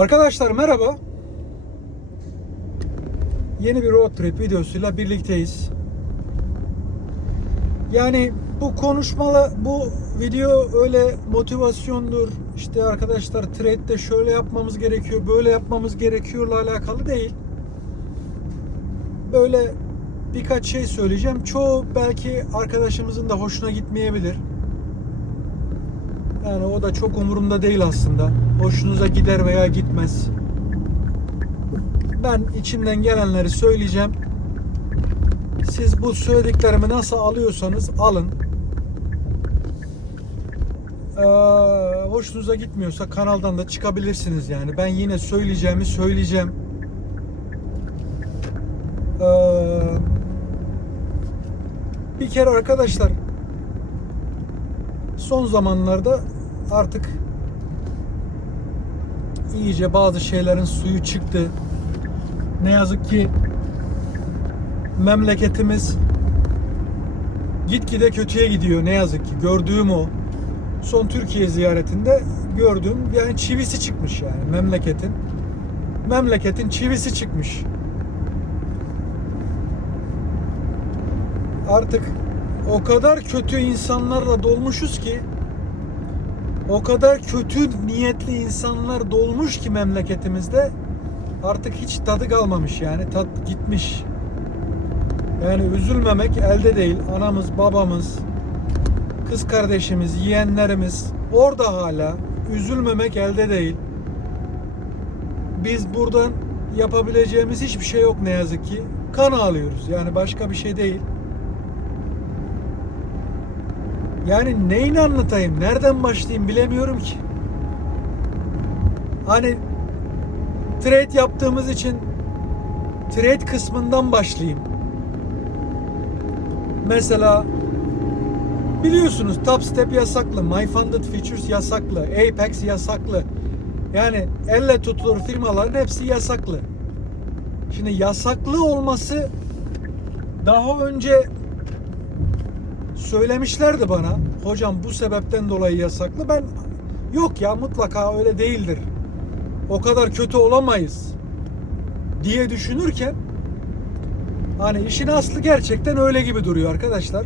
Arkadaşlar merhaba. Yeni bir road trip videosuyla birlikteyiz. Yani bu konuşmalı bu video öyle motivasyondur. İşte arkadaşlar trade'de şöyle yapmamız gerekiyor, böyle yapmamız gerekiyorla alakalı değil. Böyle birkaç şey söyleyeceğim. Çoğu belki arkadaşımızın da hoşuna gitmeyebilir. Yani o da çok umurumda değil aslında. Hoşunuza gider veya gitmez. Ben içimden gelenleri söyleyeceğim. Siz bu söylediklerimi nasıl alıyorsanız alın. Ee, hoşunuza gitmiyorsa kanaldan da çıkabilirsiniz yani. Ben yine söyleyeceğimi söyleyeceğim. Ee, bir kere arkadaşlar son zamanlarda artık iyice bazı şeylerin suyu çıktı. Ne yazık ki memleketimiz gitgide kötüye gidiyor ne yazık ki. Gördüğüm o. Son Türkiye ziyaretinde gördüğüm yani çivisi çıkmış yani memleketin. Memleketin çivisi çıkmış. Artık o kadar kötü insanlarla dolmuşuz ki o kadar kötü niyetli insanlar dolmuş ki memleketimizde artık hiç tadı kalmamış yani tat gitmiş. Yani üzülmemek elde değil. Anamız, babamız, kız kardeşimiz, yeğenlerimiz orada hala üzülmemek elde değil. Biz buradan yapabileceğimiz hiçbir şey yok ne yazık ki. Kan ağlıyoruz. Yani başka bir şey değil. Yani neyini anlatayım, nereden başlayayım bilemiyorum ki. Hani trade yaptığımız için trade kısmından başlayayım. Mesela biliyorsunuz Top Step yasaklı, My Funded Futures yasaklı, Apex yasaklı. Yani elle tutulur firmaların hepsi yasaklı. Şimdi yasaklı olması daha önce söylemişlerdi bana. Hocam bu sebepten dolayı yasaklı. Ben yok ya mutlaka öyle değildir. O kadar kötü olamayız diye düşünürken hani işin aslı gerçekten öyle gibi duruyor arkadaşlar.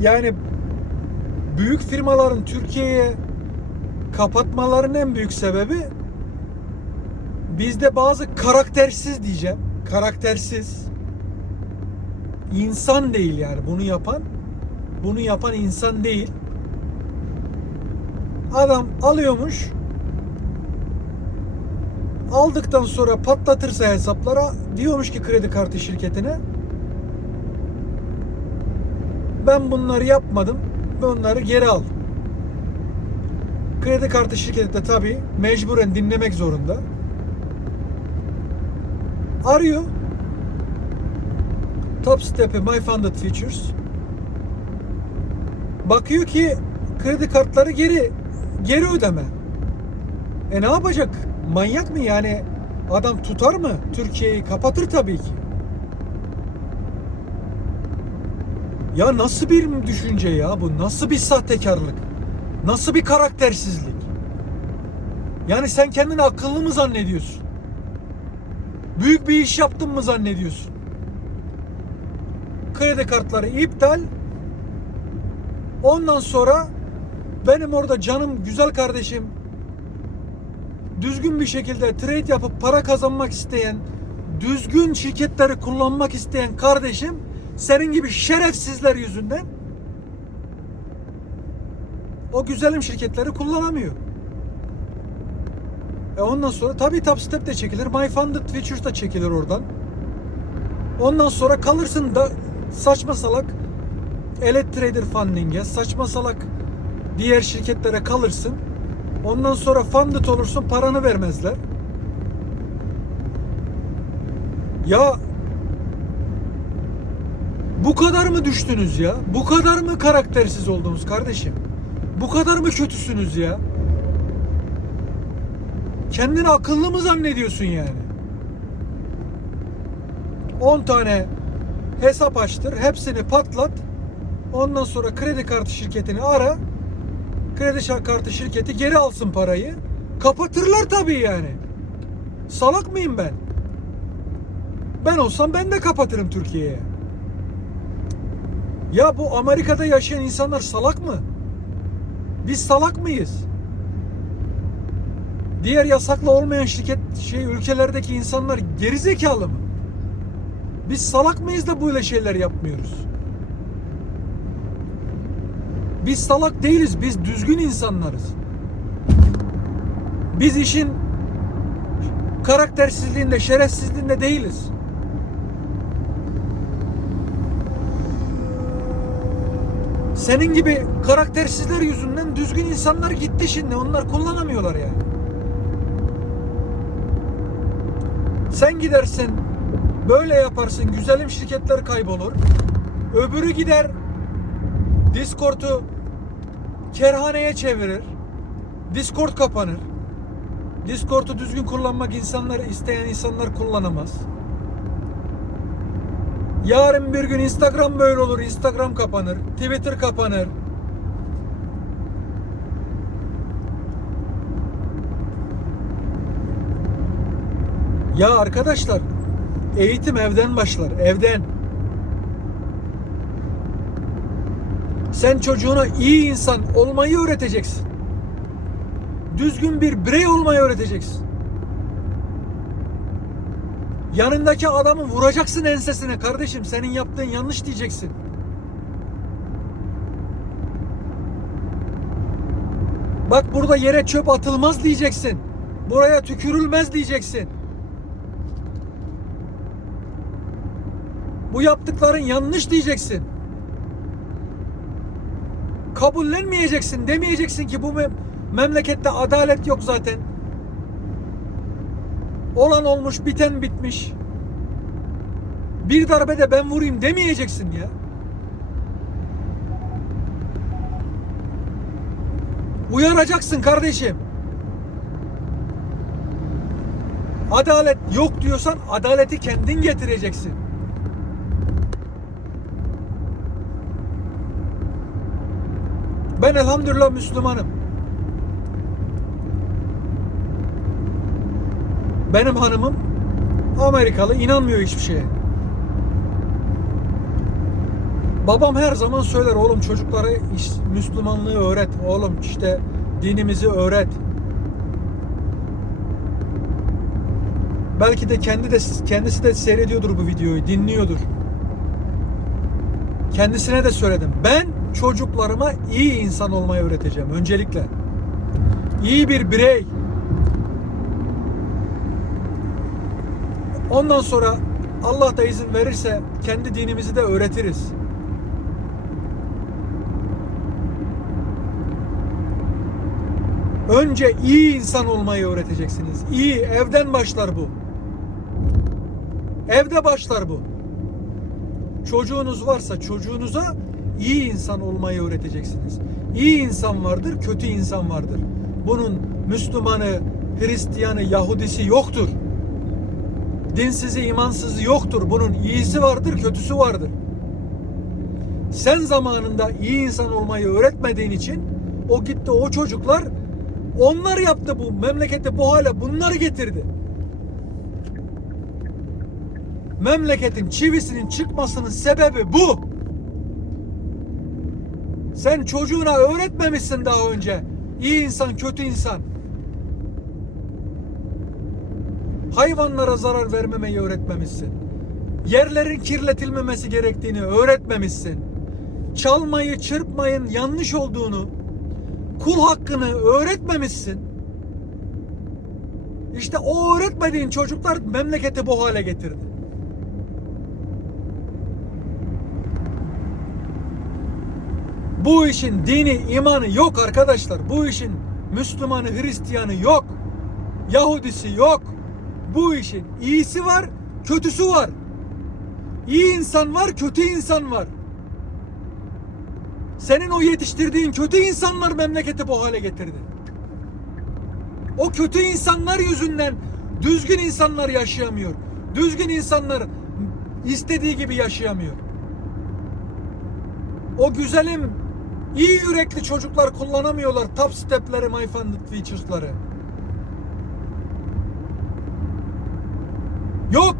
Yani büyük firmaların Türkiye'ye kapatmaların en büyük sebebi bizde bazı karaktersiz diyeceğim. Karaktersiz insan değil yani bunu yapan bunu yapan insan değil. Adam alıyormuş aldıktan sonra patlatırsa hesaplara diyormuş ki kredi kartı şirketine ben bunları yapmadım bunları geri al. Kredi kartı şirketi de tabi mecburen dinlemek zorunda. Arıyor. Top Step'e My Funded Features. Bakıyor ki kredi kartları geri geri ödeme. E ne yapacak? Manyak mı yani? Adam tutar mı? Türkiye'yi kapatır tabii ki. Ya nasıl bir düşünce ya bu? Nasıl bir sahtekarlık? Nasıl bir karaktersizlik? Yani sen kendini akıllı mı zannediyorsun? Büyük bir iş yaptın mı zannediyorsun? Kredi kartları iptal. Ondan sonra benim orada canım güzel kardeşim düzgün bir şekilde trade yapıp para kazanmak isteyen, düzgün şirketleri kullanmak isteyen kardeşim senin gibi şerefsizler yüzünden o güzelim şirketleri kullanamıyor. E ondan sonra tabii Top Step de çekilir. My Funded Futures da çekilir oradan. Ondan sonra kalırsın da saçma salak Trader Funding'e, saçma salak diğer şirketlere kalırsın. Ondan sonra funded olursun paranı vermezler. Ya bu kadar mı düştünüz ya? Bu kadar mı karaktersiz oldunuz kardeşim? Bu kadar mı kötüsünüz ya? Kendini akıllı mı zannediyorsun yani? 10 tane hesap açtır, hepsini patlat. Ondan sonra kredi kartı şirketini ara. Kredi kartı şirketi geri alsın parayı. Kapatırlar tabii yani. Salak mıyım ben? Ben olsam ben de kapatırım Türkiye'ye. Ya bu Amerika'da yaşayan insanlar salak mı? Biz salak mıyız? Diğer yasaklı olmayan şirket şey ülkelerdeki insanlar geri zekalı mı? Biz salak mıyız da böyle şeyler yapmıyoruz? Biz salak değiliz. Biz düzgün insanlarız. Biz işin karaktersizliğinde, şerefsizliğinde değiliz. Senin gibi karaktersizler yüzünden düzgün insanlar gitti şimdi. Onlar kullanamıyorlar yani. Sen gidersin, böyle yaparsın, güzelim şirketler kaybolur. Öbürü gider, Discord'u kerhaneye çevirir. Discord kapanır. Discord'u düzgün kullanmak insanlar isteyen insanlar kullanamaz. Yarın bir gün Instagram böyle olur. Instagram kapanır. Twitter kapanır. Ya arkadaşlar eğitim evden başlar. Evden. Sen çocuğuna iyi insan olmayı öğreteceksin. Düzgün bir birey olmayı öğreteceksin. Yanındaki adamı vuracaksın ensesine kardeşim. Senin yaptığın yanlış diyeceksin. Bak burada yere çöp atılmaz diyeceksin. Buraya tükürülmez diyeceksin. Bu yaptıkların yanlış diyeceksin. Kabullenmeyeceksin. Demeyeceksin ki bu mem- memlekette adalet yok zaten. Olan olmuş, biten bitmiş. Bir darbede ben vurayım demeyeceksin ya. Uyaracaksın kardeşim. Adalet yok diyorsan adaleti kendin getireceksin. Ben elhamdülillah Müslümanım. Benim hanımım Amerikalı inanmıyor hiçbir şeye. Babam her zaman söyler oğlum çocuklara Müslümanlığı öğret. Oğlum işte dinimizi öğret. Belki de kendi de kendisi de seyrediyordur bu videoyu, dinliyordur. Kendisine de söyledim. Ben çocuklarıma iyi insan olmayı öğreteceğim öncelikle. İyi bir birey. Ondan sonra Allah da izin verirse kendi dinimizi de öğretiriz. Önce iyi insan olmayı öğreteceksiniz. İyi, evden başlar bu. Evde başlar bu. Çocuğunuz varsa çocuğunuza iyi insan olmayı öğreteceksiniz. İyi insan vardır, kötü insan vardır. Bunun Müslümanı, Hristiyanı, Yahudisi yoktur. Dinsizi, imansızı yoktur. Bunun iyisi vardır, kötüsü vardır. Sen zamanında iyi insan olmayı öğretmediğin için o gitti o çocuklar onlar yaptı bu memleketi bu hale bunları getirdi. Memleketin çivisinin çıkmasının sebebi bu. Sen çocuğuna öğretmemişsin daha önce. İyi insan, kötü insan. Hayvanlara zarar vermemeyi öğretmemişsin. Yerlerin kirletilmemesi gerektiğini öğretmemişsin. Çalmayı, çırpmayın yanlış olduğunu, kul hakkını öğretmemişsin. İşte o öğretmediğin çocuklar memleketi bu hale getirdi. Bu işin dini, imanı yok arkadaşlar. Bu işin Müslümanı, Hristiyanı yok. Yahudisi yok. Bu işin iyisi var, kötüsü var. İyi insan var, kötü insan var. Senin o yetiştirdiğin kötü insanlar memleketi bu hale getirdi. O kötü insanlar yüzünden düzgün insanlar yaşayamıyor. Düzgün insanlar istediği gibi yaşayamıyor. O güzelim İyi yürekli çocuklar kullanamıyorlar top stepleri, my funded features'ları. Yok.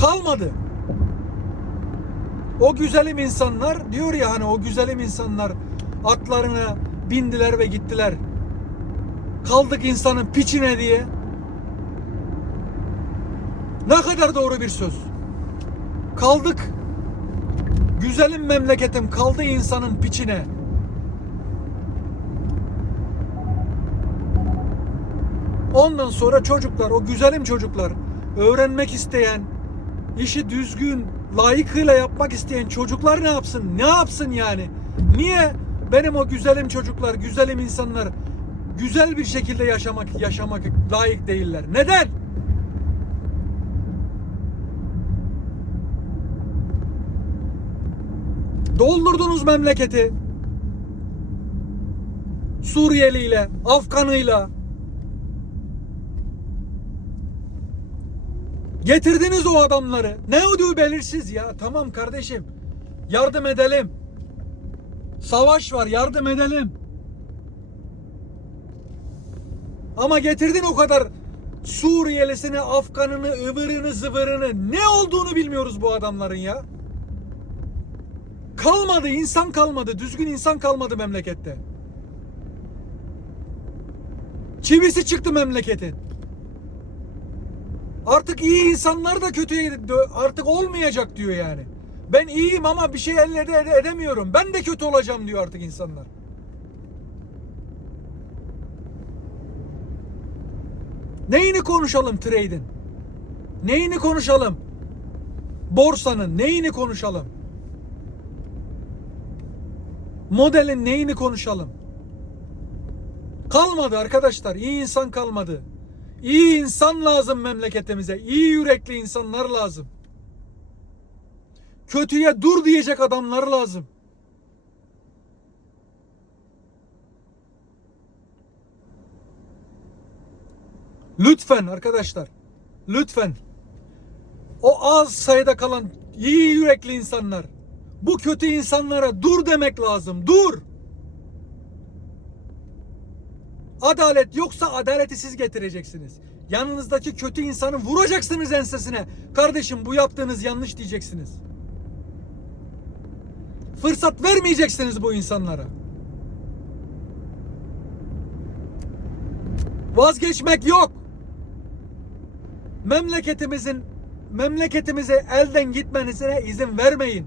Kalmadı. O güzelim insanlar diyor ya hani o güzelim insanlar atlarına bindiler ve gittiler. Kaldık insanın piçine diye. Ne kadar doğru bir söz. Kaldık. Güzelim memleketim kaldı insanın piçine. Ondan sonra çocuklar, o güzelim çocuklar, öğrenmek isteyen, işi düzgün, layıkıyla yapmak isteyen çocuklar ne yapsın? Ne yapsın yani? Niye benim o güzelim çocuklar, güzelim insanlar güzel bir şekilde yaşamak yaşamak layık değiller? Neden? Doldurdunuz memleketi. Suriyeliyle, Afganıyla. Getirdiniz o adamları. Ne ödüğü belirsiz ya. Tamam kardeşim. Yardım edelim. Savaş var, yardım edelim. Ama getirdin o kadar Suriyelisini, Afganını, ıvırını, zıvırını. Ne olduğunu bilmiyoruz bu adamların ya. Kalmadı, insan kalmadı. Düzgün insan kalmadı memlekette. Çivisi çıktı memleketin. Artık iyi insanlar da kötüye artık olmayacak diyor yani. Ben iyiyim ama bir şey elde ede- edemiyorum. Ben de kötü olacağım diyor artık insanlar. Neyini konuşalım trade'in? Neyini konuşalım? Borsanın neyini konuşalım? Modelin neyini konuşalım? Kalmadı arkadaşlar. İyi insan kalmadı. İyi insan lazım memleketimize. İyi yürekli insanlar lazım. Kötüye dur diyecek adamlar lazım. Lütfen arkadaşlar. Lütfen. O az sayıda kalan iyi yürekli insanlar. Bu kötü insanlara dur demek lazım. Dur. Adalet yoksa adaleti siz getireceksiniz. Yanınızdaki kötü insanı vuracaksınız ensesine. Kardeşim bu yaptığınız yanlış diyeceksiniz. Fırsat vermeyeceksiniz bu insanlara. Vazgeçmek yok. Memleketimizin memleketimize elden gitmesine izin vermeyin.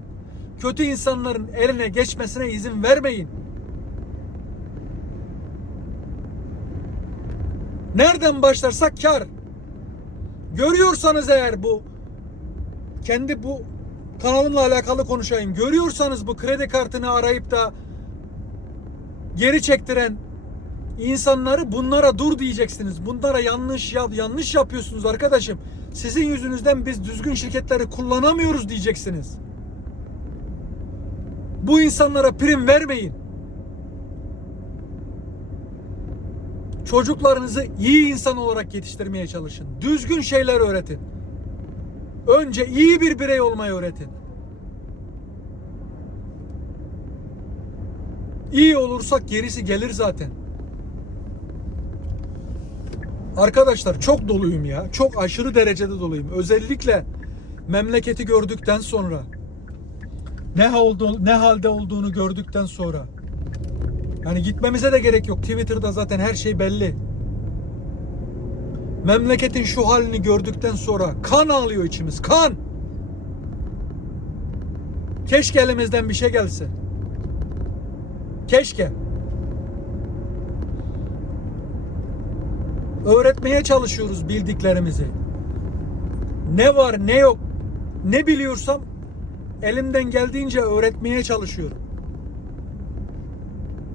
Kötü insanların eline geçmesine izin vermeyin. Nereden başlarsak kar. Görüyorsanız eğer bu kendi bu kanalımla alakalı konuşayım. Görüyorsanız bu kredi kartını arayıp da geri çektiren insanları bunlara dur diyeceksiniz. Bunlara yanlış yap yanlış yapıyorsunuz arkadaşım. Sizin yüzünüzden biz düzgün şirketleri kullanamıyoruz diyeceksiniz. Bu insanlara prim vermeyin. Çocuklarınızı iyi insan olarak yetiştirmeye çalışın. Düzgün şeyler öğretin. Önce iyi bir birey olmayı öğretin. İyi olursak gerisi gelir zaten. Arkadaşlar çok doluyum ya. Çok aşırı derecede doluyum. Özellikle memleketi gördükten sonra ne oldu ne halde olduğunu gördükten sonra yani gitmemize de gerek yok. Twitter'da zaten her şey belli. Memleketin şu halini gördükten sonra kan ağlıyor içimiz. Kan. Keşke elimizden bir şey gelse. Keşke. Öğretmeye çalışıyoruz bildiklerimizi. Ne var ne yok ne biliyorsam elimden geldiğince öğretmeye çalışıyorum.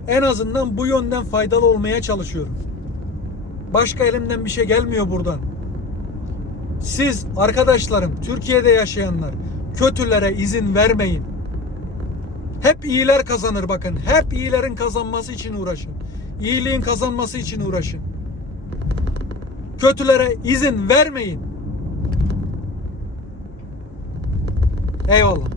En azından bu yönden faydalı olmaya çalışıyorum. Başka elimden bir şey gelmiyor buradan. Siz arkadaşlarım, Türkiye'de yaşayanlar kötülere izin vermeyin. Hep iyiler kazanır bakın. Hep iyilerin kazanması için uğraşın. İyiliğin kazanması için uğraşın. Kötülere izin vermeyin. Eyvallah.